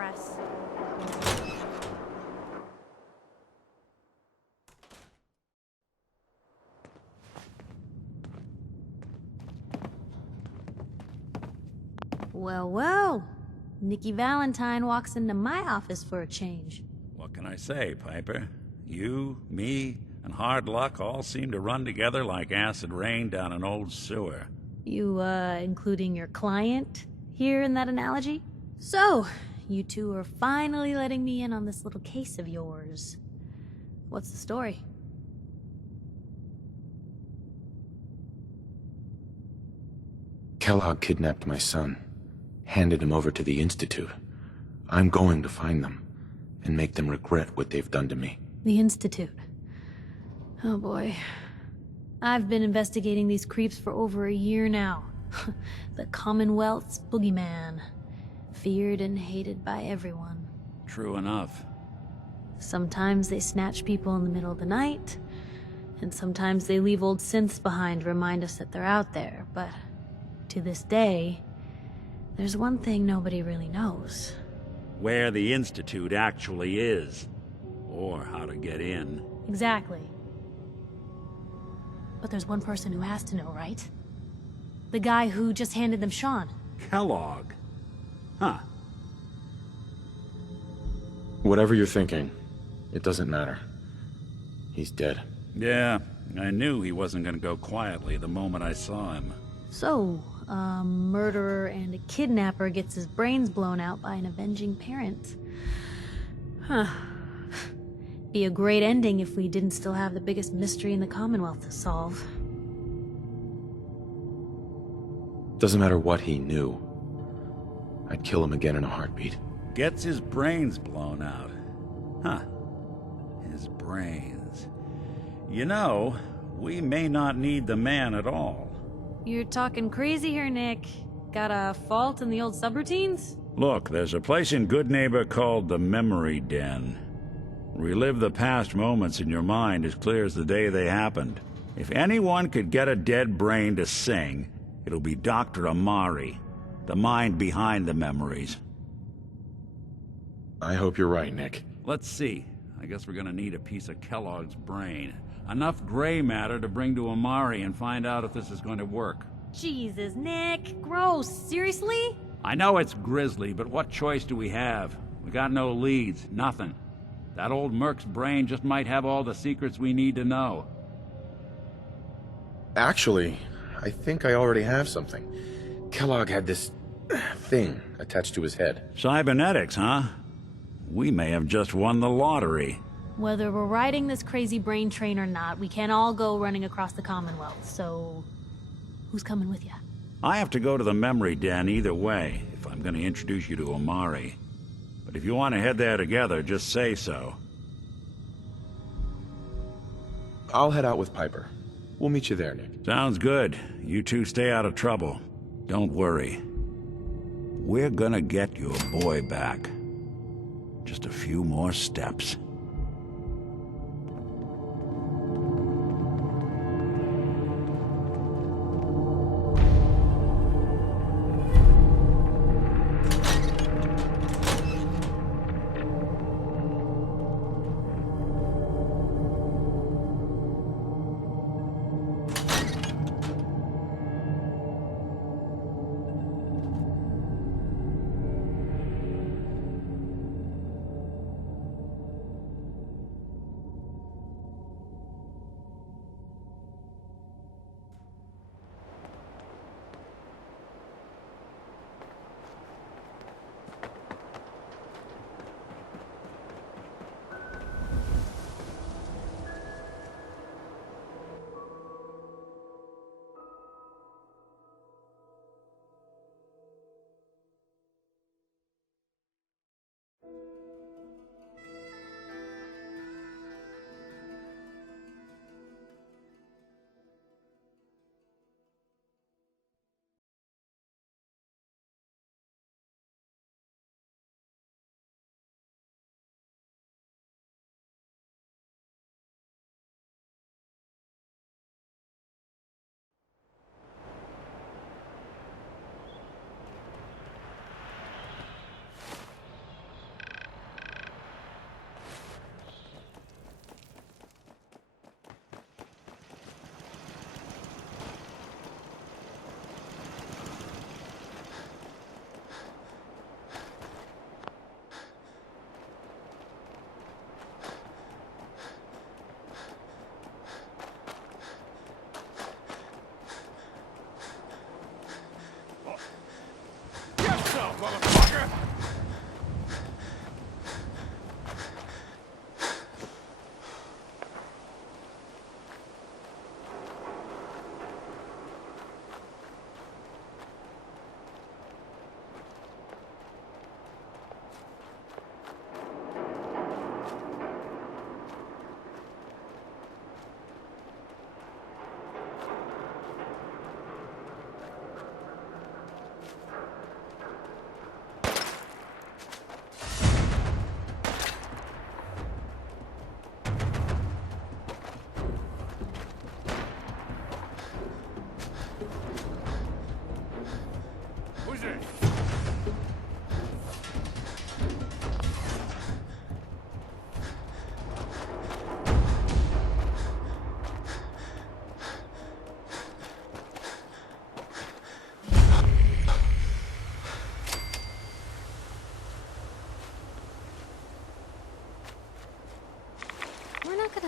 press. Well, well. Nikki Valentine walks into my office for a change. What can I say, Piper? You, me, and hard luck all seem to run together like acid rain down an old sewer. You, including your client here in that analogy? So, you two are finally letting me in on this little case of yours. What's the story? Kellogg kidnapped my son, handed him over to the Institute. I'm going to find them and make them regret what they've done to me. The Institute. Oh boy. I've been investigating these creeps for over a year now. The Commonwealth's boogeyman. Feared and hated by everyone. True enough. Sometimes they snatch people in the middle of the night, and sometimes they leave old synths behind to remind us that they're out there, but to this day, there's one thing nobody really knows. Where the Institute actually is. Or how to get in. Exactly. But there's one person who has to know, right? The guy who just handed them Sean. Kellogg. Huh. Whatever you're thinking, it doesn't matter. He's dead. Yeah, I knew he wasn't gonna go quietly the moment I saw him. So, a murderer and a kidnapper gets his brains blown out by an avenging parent. Huh. Be a great ending if we didn't still have the biggest mystery in the Commonwealth to solve. Doesn't matter what he knew. I'd kill him again in a heartbeat. Gets his brains blown out. Huh. His brains. You know, we may not need the man at all. You're talking crazy here, Nick. Got a fault in the old subroutines? Look, there's a place in Good Neighbor called the Memory Den. Relive the past moments in your mind as clear as the day they happened. If anyone could get a dead brain to sing, it'll be Dr. Amari, the mind behind the memories. I hope you're right, Nick. Let's see. I guess we're gonna need a piece of Kellogg's brain. Enough gray matter to bring to Amari and find out if this is going to work. Jesus, Nick. Gross. Seriously? I know it's grisly, but what choice do we have? We got no leads, nothing. That old Merc's brain just might have all the secrets we need to know. Actually, I think I already have something. Kellogg had this thing attached to his head. Cybernetics, huh? We may have just won the lottery. Whether we're riding this crazy brain train or not, we can't all go running across the Commonwealth, so... who's coming with you? I have to go to the Memory Den either way, if I'm going to introduce you to Amari. But if you want to head there together, just say so. I'll head out with Piper. We'll meet you there, Nick. Sounds good. You two stay out of trouble. Don't worry. We're gonna get your boy back. Just a few more steps.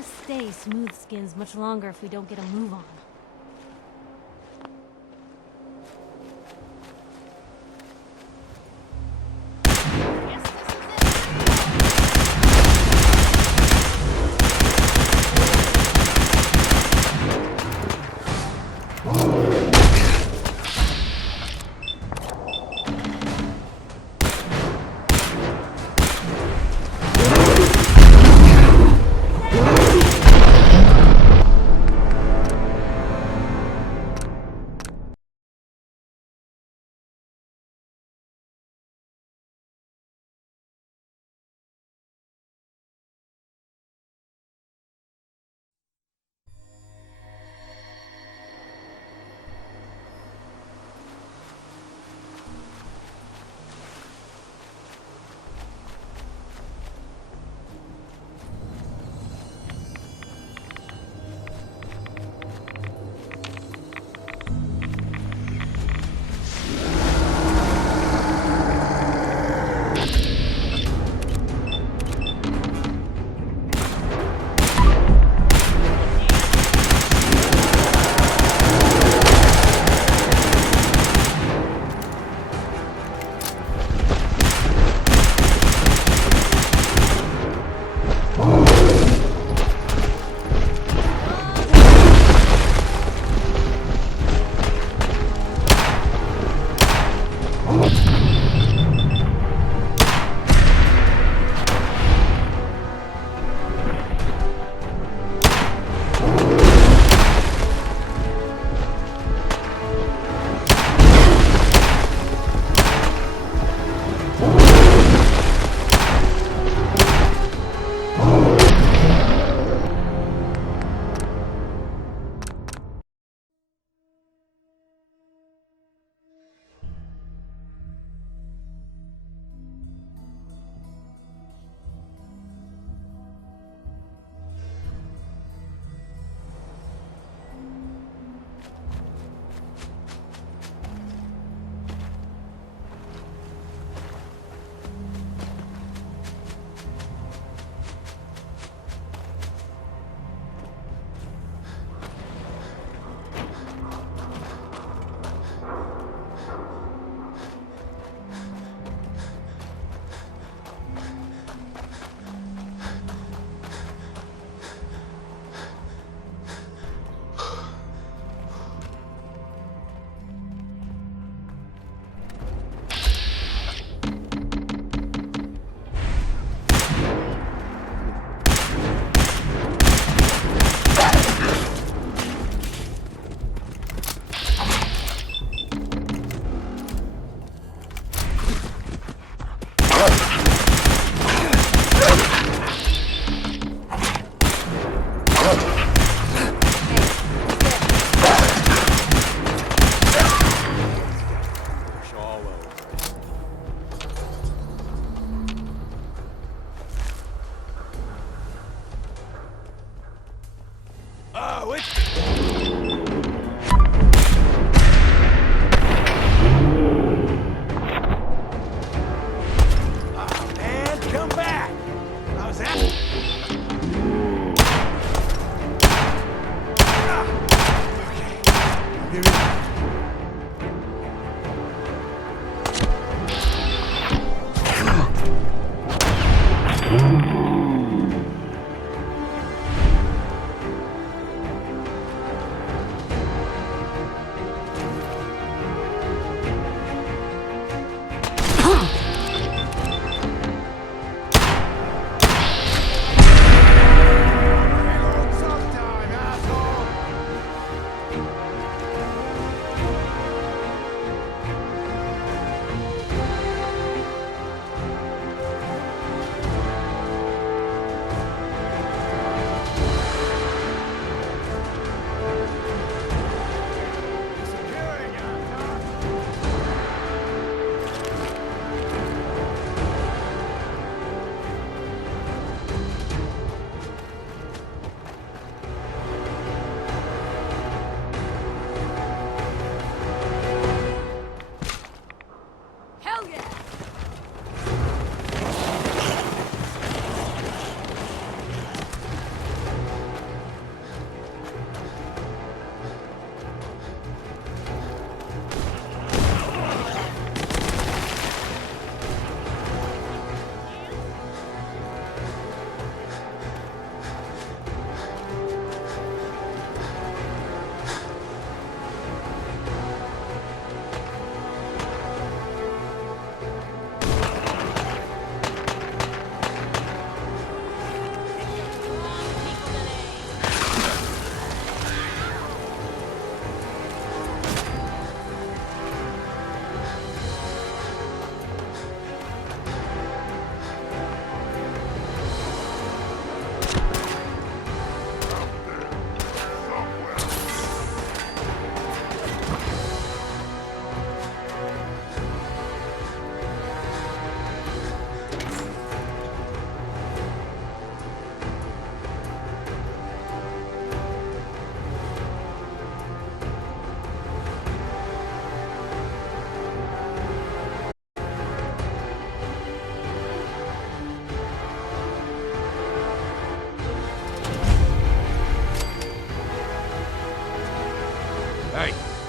gonna stay smooth skins much longer if we don't get a move on.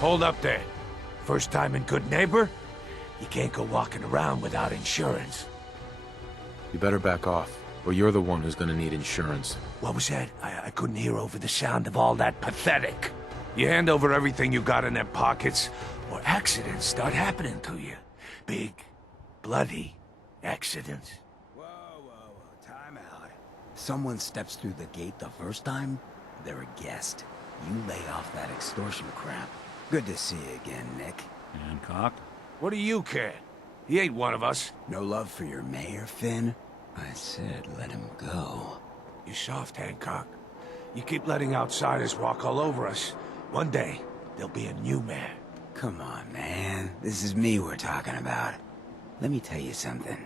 Hold up there. First time in Good Neighbor? You can't go walking around without insurance. You better back off, or you're the one who's gonna need insurance. What was that? I couldn't hear over the sound of all that pathetic. You hand over everything you got in their pockets, or accidents start happening to you. Big, bloody accidents. Whoa, time out. Someone steps through the gate the first time, they're a guest. You lay off that extortion crap. Good to see you again, Nick. Hancock? What do you care? He ain't one of us. No love for your mayor, Finn? I said let him go. You soft, Hancock. You keep letting outsiders walk all over us. One day, there'll be a new mayor. Come on, man. This is me we're talking about. Let me tell you something.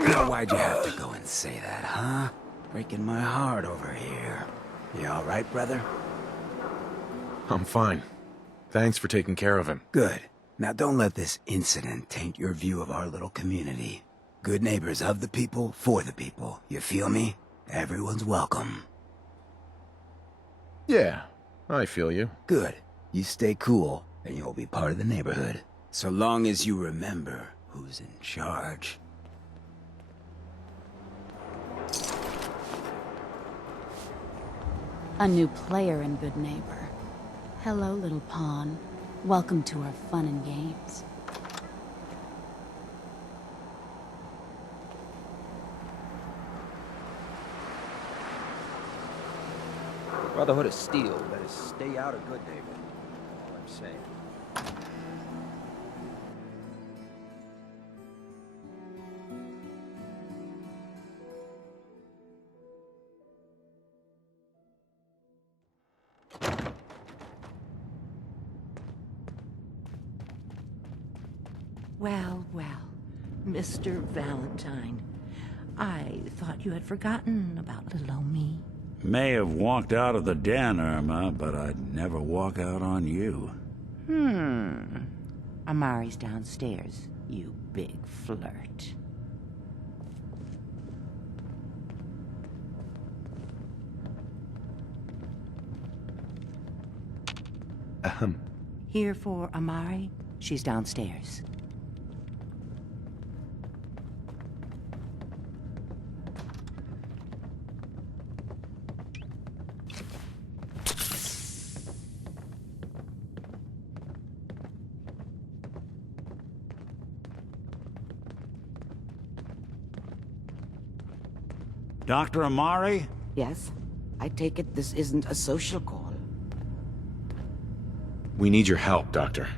Now, why'd you have to go and say that, huh? Breaking my heart over here. You all right, brother? I'm fine. Thanks for taking care of him. Good. Now don't let this incident taint your view of our little community. Good neighbors of the people, for the people. You feel me? Everyone's welcome. Yeah, I feel you. Good. You stay cool, and you'll be part of the neighborhood. So long as you remember who's in charge. A new player in Good Neighbor. Hello, little pawn. Welcome to our fun and games. Brotherhood of Steel better stay out of Good Neighbor. All I'm saying. Well, well, Mr. Valentine. I thought you had forgotten about little old me. May have walked out of the den, Irma, but I'd never walk out on you. Amari's downstairs, you big flirt. Here for Amari? She's downstairs. Dr. Amari? Yes? I take it this isn't a social call. We need your help, Doctor.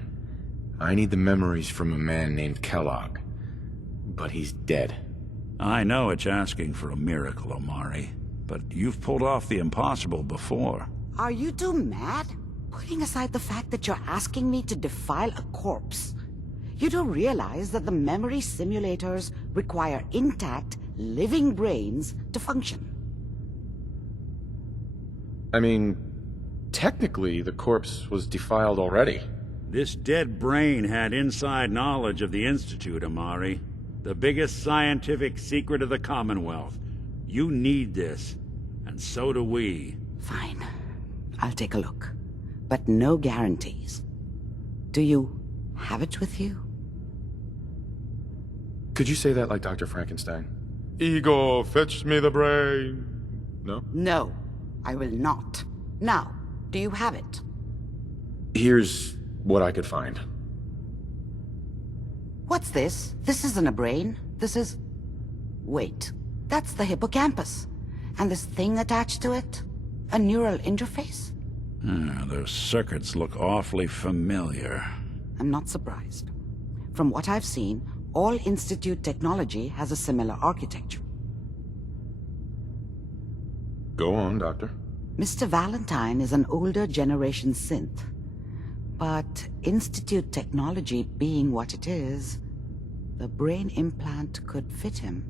I need the memories from a man named Kellogg. But he's dead. I know it's asking for a miracle, Amari, but you've pulled off the impossible before. Are you two mad? Putting aside the fact that you're asking me to defile a corpse, you don't realize that the memory simulators require intact, living brains to function. I mean, technically, the corpse was defiled already. This dead brain had inside knowledge of the Institute, Amari. The biggest scientific secret of the Commonwealth. You need this, and so do we. Fine. I'll take a look. But no guarantees. Do you have it with you? Could you say that like Dr. Frankenstein? Ego, fetch me the brain. No? No, I will not. Now, do you have it? Here's what I could find. What's this? This isn't a brain. This is... Wait, that's the hippocampus. And this thing attached to it? A neural interface? Those circuits look awfully familiar. I'm not surprised. From what I've seen, all Institute technology has a similar architecture. Go on, Doctor. Mr. Valentine is an older generation synth. But Institute technology being what it is, the brain implant could fit him.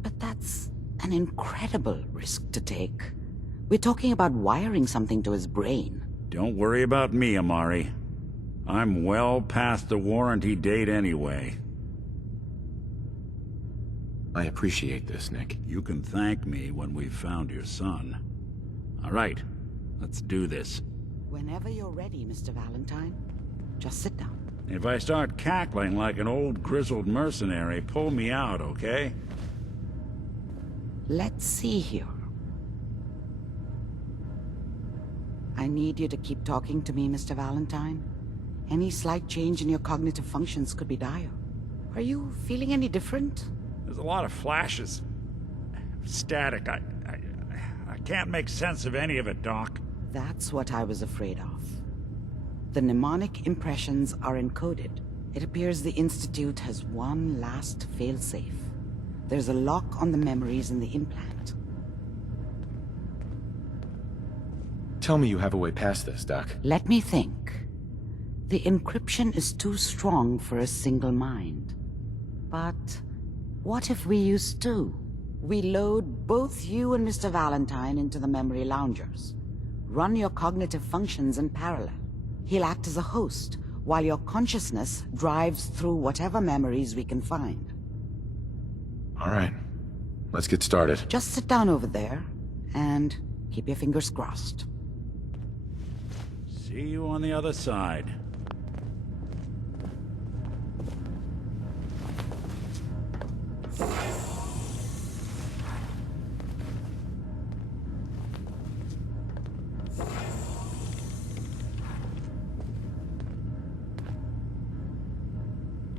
But that's an incredible risk to take. We're talking about wiring something to his brain. Don't worry about me, Amari. I'm well past the warranty date anyway. I appreciate this, Nick. You can thank me when we've found your son. All right, Let's do this. Whenever you're ready, Mr. Valentine. Just sit down. If I start cackling like an old grizzled mercenary, pull me out, okay? Let's see here. I need you to keep talking to me, Mr. Valentine. Any slight change in your cognitive functions could be dire. Are you feeling any different? There's a lot of flashes. Static. I can't make sense of any of it, Doc. That's what I was afraid of. The mnemonic impressions are encoded. It appears the Institute has one last failsafe. There's a lock on the memories in the implant. Tell me you have a way past this, Doc. Let me think. The encryption is too strong for a single mind. But what if we use two? We load both you and Mr. Valentine into the memory loungers. Run your cognitive functions in parallel. He'll act as a host, while your consciousness drives through whatever memories we can find. All right. Let's get started. Just sit down over there, and keep your fingers crossed. See you on the other side.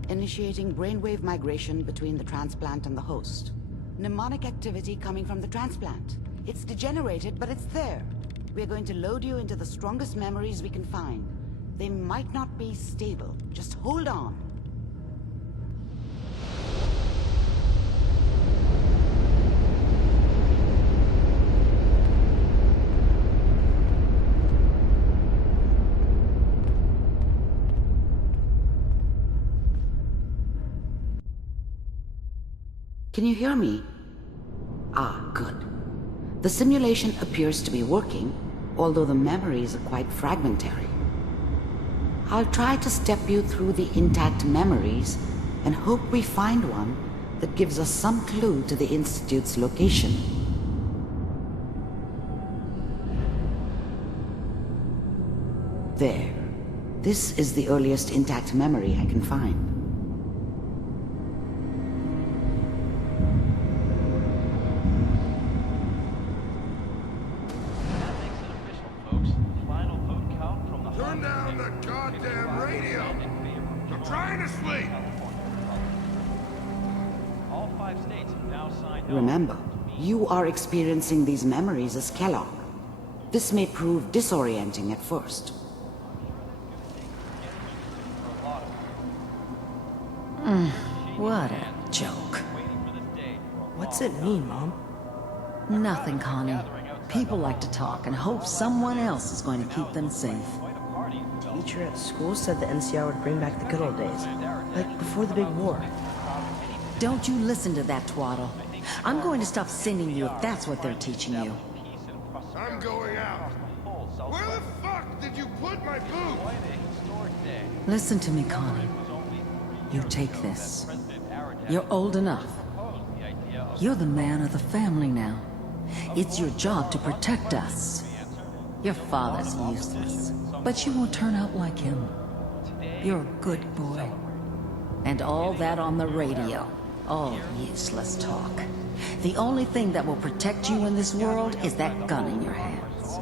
Initiating brainwave migration between the transplant and the host. Mnemonic activity coming from the transplant. It's degenerated, but it's there. We're going to load you into the strongest memories we can find. They might not be stable. Just hold on. Can you hear me? Ah, good. The simulation appears to be working, although the memories are quite fragmentary. I'll try to step you through the intact memories and hope we find one that gives us some clue to the Institute's location. There. This is the earliest intact memory I can find. Turn down the goddamn radio! I'm trying to sleep! All 5 states have now signed on. Remember, you are experiencing these memories as Kellogg. This may prove disorienting at first. What a joke. What's it mean, Mom? Nothing, Connie. People like to talk and hope someone else is going to keep them safe. Teacher at school said the NCR would bring back the good old days. Like before the big war. Don't you listen to that twaddle. I'm going to stop sending you if that's what they're teaching you. I'm going out. Where the fuck did you put my boot? Listen to me, Connie. You take this. You're old enough. You're the man of the family now. It's your job to protect us. Your father's useless, but you won't turn out like him. You're a good boy. And all that on the radio, all useless talk. The only thing that will protect you in this world is that gun in your hands.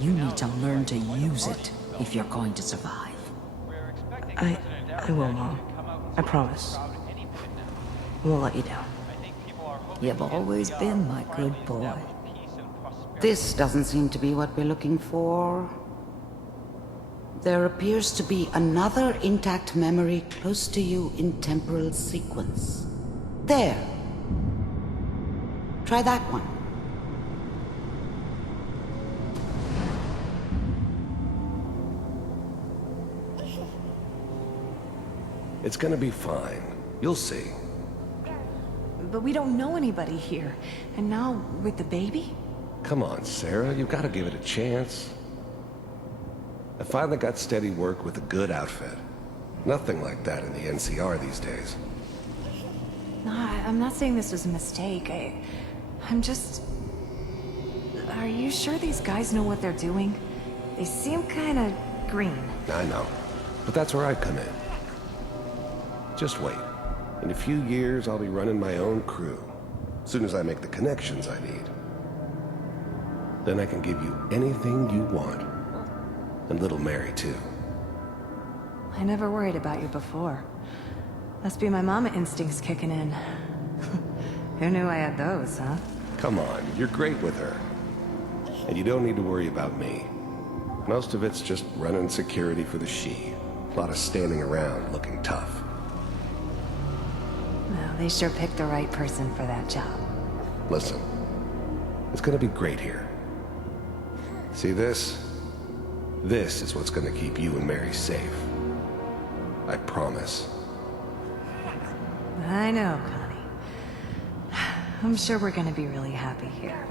You need to learn to use it if you're going to survive. I will, Mom. I promise. I won't let you down. You've always been my good boy. This doesn't seem to be what we're looking for. There appears to be another intact memory close to you in temporal sequence. There. Try that one. It's gonna be fine. You'll see. But we don't know anybody here. And now, with the baby? Come on, Sarah, you've got to give it a chance. I finally got steady work with a good outfit. Nothing like that in the NCR these days. No, I'm not saying this was a mistake. I'm just... Are you sure these guys know what they're doing? They seem kinda green. I know. But that's where I come in. Just wait. In a few years, I'll be running my own crew. As soon as I make the connections I need. Then I can give you anything you want. And little Mary, too. I never worried about you before. Must be my mama instincts kicking in. Who knew I had those, huh? Come on, you're great with her. And you don't need to worry about me. Most of it's just running security for the she. A lot of standing around looking tough. Well, they sure picked the right person for that job. Listen, it's gonna be great here. See this? This is what's gonna keep you and Mary safe. I promise. I know, Connie. I'm sure we're gonna be really happy here.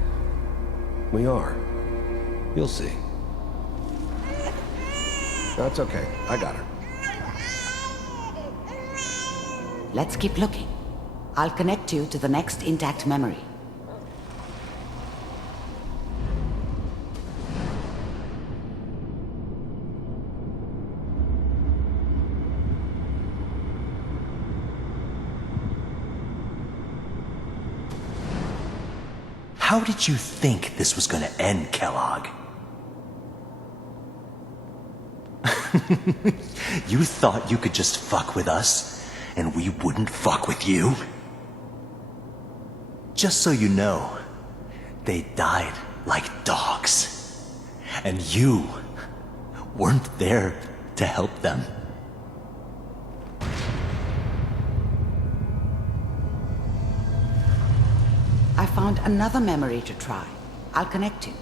We are. You'll see. That's okay. I got her. Let's keep looking. I'll connect you to the next intact memory. How did you think this was gonna end, Kellogg? You thought you could just fuck with us, and we wouldn't fuck with you? Just so you know, they died like dogs. And you weren't there to help them. I found another memory to try. I'll connect you.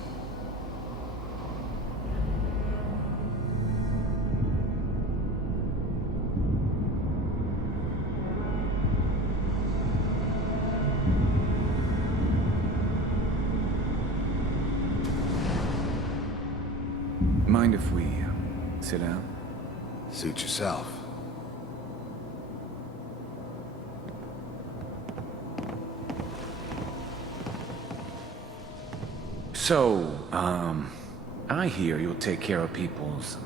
Mind if we sit down? Suit yourself. So, I hear you'll take care of people's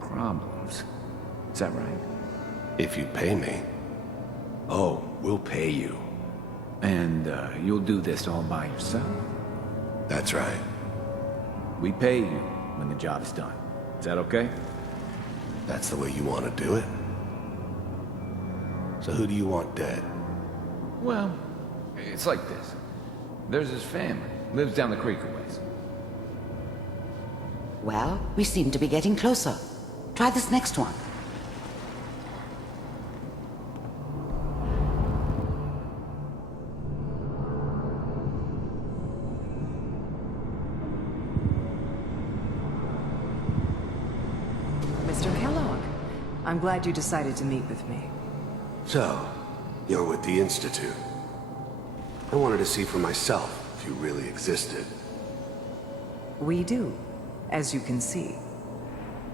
problems. Is that right? If you pay me. Oh, we'll pay you. And, you'll do this all by yourself? That's right. We pay you when the job's done. Is that okay? That's the way you want to do it? So who do you want dead? Well, it's like this. There's his family. Lives down the creek a ways. Well, we seem to be getting closer. Try this next one. Mr. Kellogg, I'm glad you decided to meet with me. So, you're with the Institute. I wanted to see for myself if you really existed. We do, as you can see.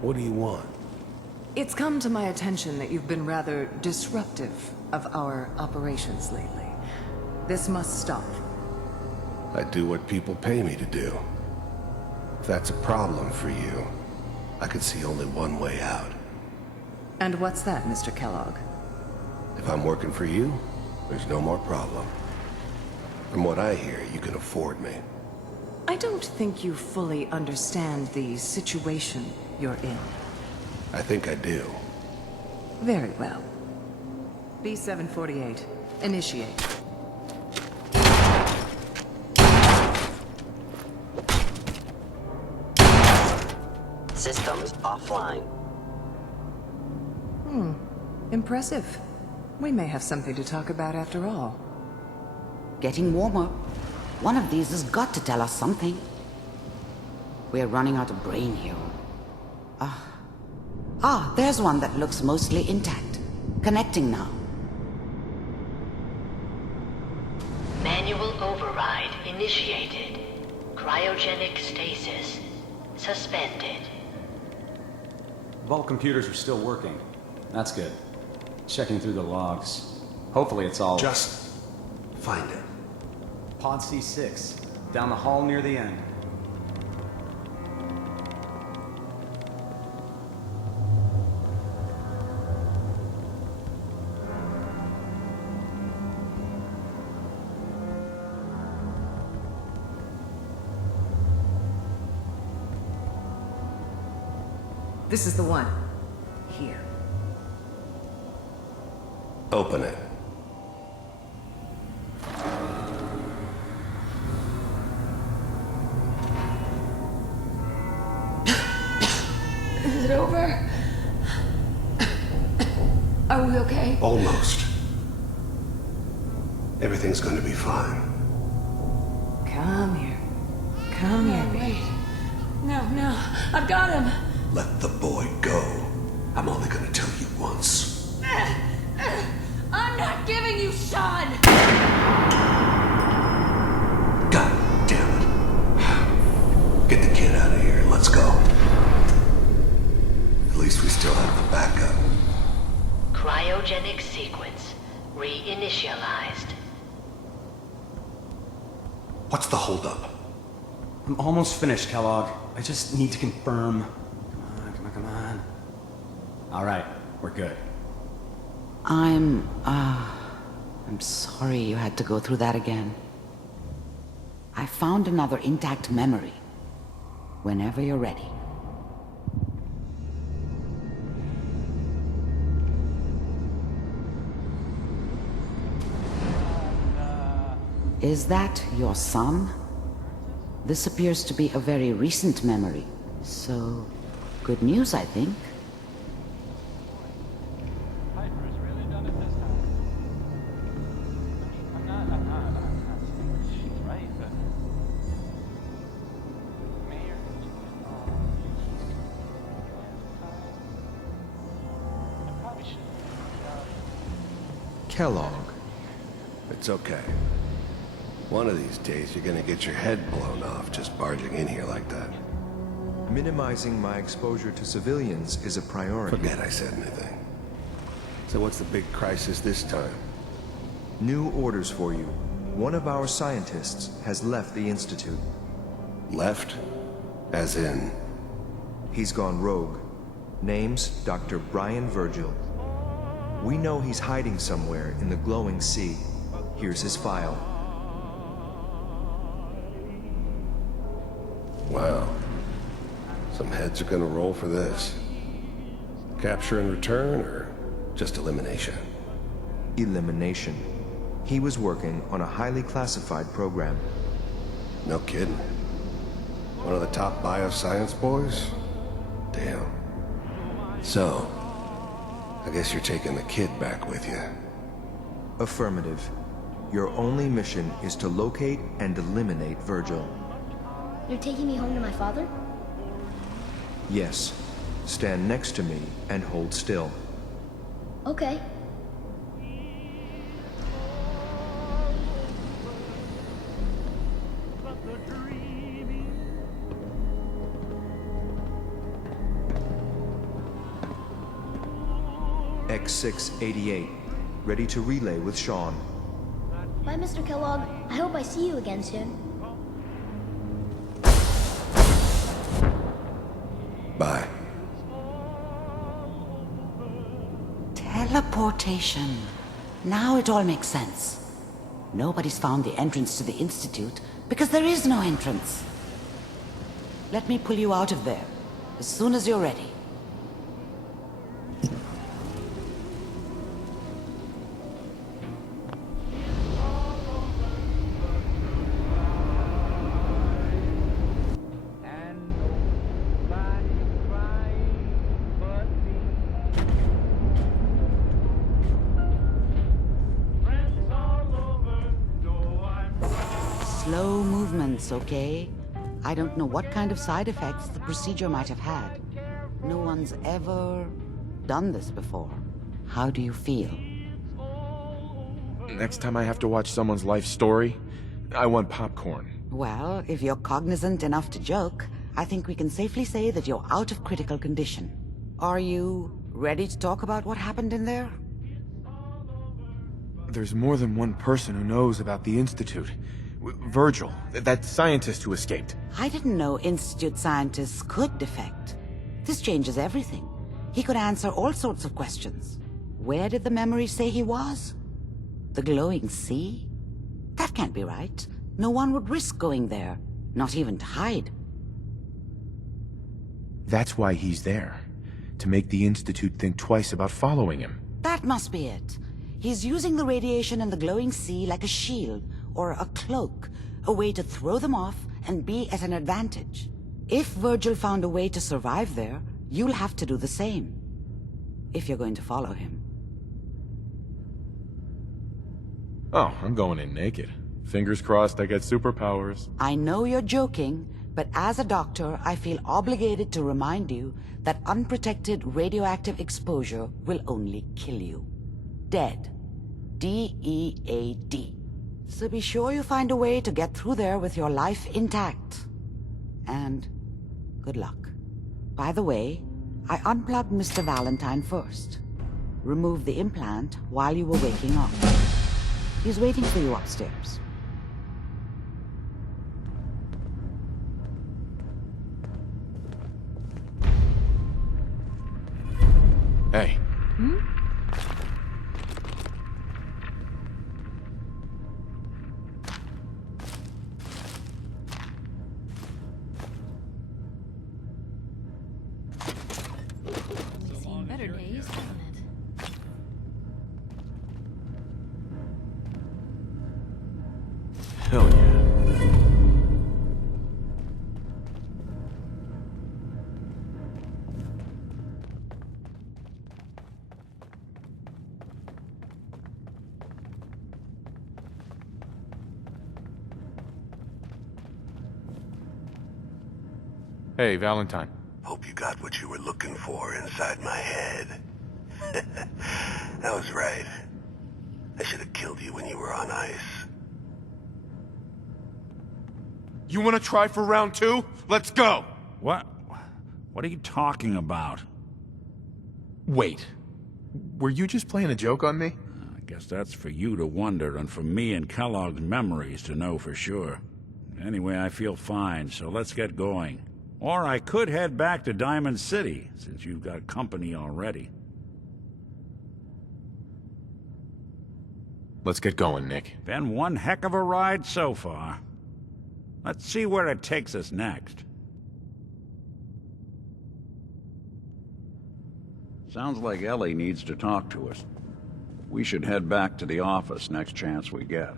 What do you want? It's come to my attention that you've been rather disruptive of our operations lately. This must stop. I do what people pay me to do. If that's a problem for you, I could see only one way out. And what's that, Mr. Kellogg? If I'm working for you, there's no more problem. From what I hear, you can afford me. I don't think you fully understand the situation you're in. I think I do. Very well. B-748, initiate. Systems offline. Impressive. We may have something to talk about after all. Getting warmer. One of these has got to tell us something. We're running out of brain here. There's one that looks mostly intact. Connecting now. Manual override initiated. Cryogenic stasis suspended. Vault computers are still working. That's good. Checking through the logs. Hopefully it's all... Just find it. Pod C6. Down the hall near the end. This is the one. Here. Open it. Is it over? Are we okay? Almost. Everything's gonna be fine. Come here. Come here, baby. No. I've got him. Let the boy go. I'm only gonna tell you once. I'm not giving you Sean! God damn it. Get the kid out of here and let's go. At least we still have the backup. Cryogenic sequence reinitialized. What's the holdup? I'm almost finished, Kellogg. I just need to confirm. Come on. All right, we're good. I'm sorry you had to go through that again. I found another intact memory. Whenever you're ready. Is that your son? This appears to be a very recent memory. So, good news, I think. Kellogg. It's okay. One of these days you're gonna get your head blown off just barging in here like that. Minimizing my exposure to civilians is a priority. Forget I said anything. So what's the big crisis this time? New orders for you. One of our scientists has left the Institute. Left? As in? He's gone rogue. Name's Dr. Brian Virgil. We know he's hiding somewhere in the glowing sea. Here's his file. Wow. Some heads are gonna roll for this. Capture and return, or just elimination? Elimination. He was working on a highly classified program. No kidding. One of the top bioscience boys? Damn. So, I guess you're taking the kid back with you. Affirmative. Your only mission is to locate and eliminate Virgil. You're taking me home to my father? Yes. Stand next to me and hold still. Okay. X688. Ready to relay with Sean. Bye, Mr. Kellogg. I hope I see you again soon. Bye. Teleportation. Now it all makes sense. Nobody's found the entrance to the Institute because there is no entrance. Let me pull you out of there as soon as you're ready. Slow movements, okay? I don't know what kind of side effects the procedure might have had. No one's ever done this before. How do you feel? Next time I have to watch someone's life story, I want popcorn. Well, if you're cognizant enough to joke, I think we can safely say that you're out of critical condition. Are you ready to talk about what happened in there? There's more than one person who knows about the Institute. Virgil, that scientist who escaped. I didn't know Institute scientists could defect. This changes everything. He could answer all sorts of questions. Where did the memory say he was? The glowing sea? That can't be right. No one would risk going there, not even to hide. That's why he's there. To make the Institute think twice about following him. That must be it. He's using the radiation in the glowing sea like a shield, or a cloak, a way to throw them off and be at an advantage. If Virgil found a way to survive there, you'll have to do the same. If you're going to follow him. Oh, I'm going in naked. Fingers crossed I get superpowers. I know you're joking, but as a doctor, I feel obligated to remind you that unprotected radioactive exposure will only kill you. Dead. D-E-A-D. So be sure you find a way to get through there with your life intact. And good luck. By the way, I unplugged Mr. Valentine first. Removed the implant while you were waking up. He's waiting for you upstairs. Hey. Seen better days, hasn't it? Hell yeah. Hey, Valentine. Hope you got what you were looking for inside my head. I was right. I should have killed you when you were on ice. You want to try for round 2? Let's go! What are you talking about? Wait. Were you just playing a joke on me? I guess that's for you to wonder, and for me and Kellogg's memories to know for sure. Anyway, I feel fine, so let's get going. Or I could head back to Diamond City, since you've got company already. Let's get going, Nick. Been one heck of a ride so far. Let's see where it takes us next. Sounds like Ellie needs to talk to us. We should head back to the office next chance we get.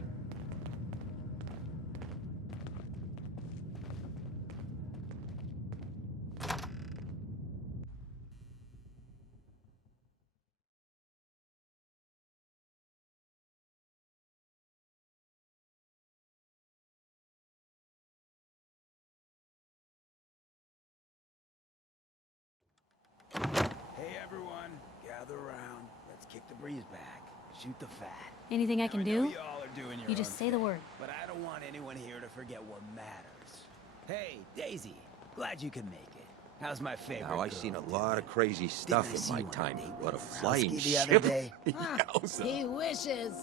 Hey everyone, gather around. Let's kick the breeze back. Shoot the fat. Anything I can do? You all are doing your You just own say the thing, word. But I don't want anyone here to forget what matters. Hey, Daisy, glad you can make it. How's my favorite Now, I've girl seen a doing? lot of crazy stuff Didn't I in see my you on a time. date What a with flying Rowski the other ship. day? He wishes.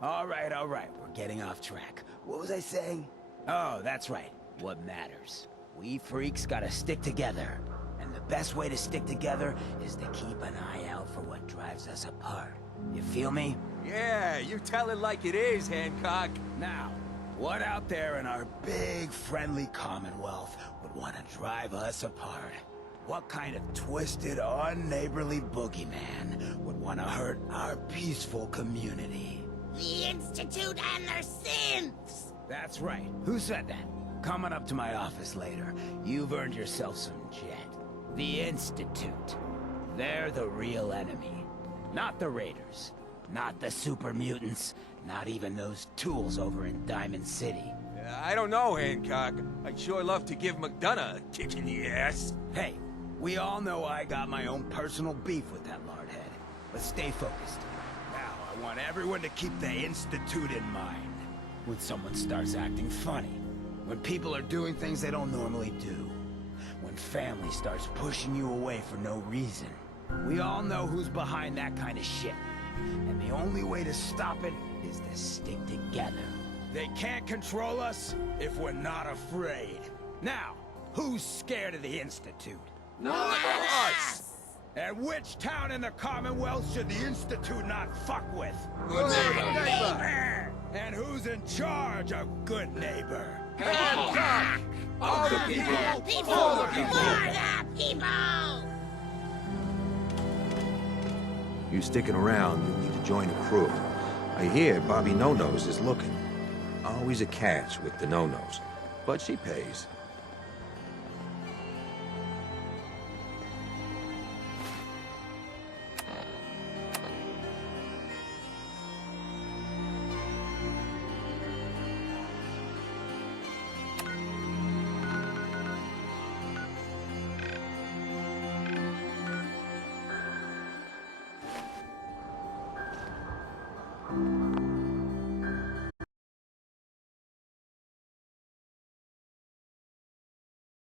All right. We're getting off track. What was I saying? Oh, that's right. What matters. We freaks gotta stick together. And the best way to stick together is to keep an eye out for what drives us apart. You feel me? Yeah, you tell it like it is, Hancock. Now, what out there in our big, friendly Commonwealth would want to drive us apart? What kind of twisted, unneighborly boogeyman would want to hurt our peaceful community? The Institute and their synths! That's right. Who said that? Coming up to my office later, you've earned yourself some jet. The Institute. They're the real enemy. Not the Raiders. Not the super mutants. Not even those tools over in Diamond City. I don't know, Hancock. I'd sure love to give McDonough a kick in the ass. Hey, we all know I got my own personal beef with that lardhead. But stay focused. Now, I want everyone to keep the Institute in mind. When someone starts acting funny. When people are doing things they don't normally do. When family starts pushing you away for no reason. We all know who's behind that kind of shit. And the only way to stop it is to stick together. They can't control us if we're not afraid. Now, who's scared of the Institute? Not us! And which town in the Commonwealth should the Institute not fuck with? Good neighbor. And who's in charge of Good Neighbor? Hancock! All the people! For the people! You sticking around, you need to join the crew. I hear Bobby No-Nose is looking. Always a catch with the No-Nose, but she pays.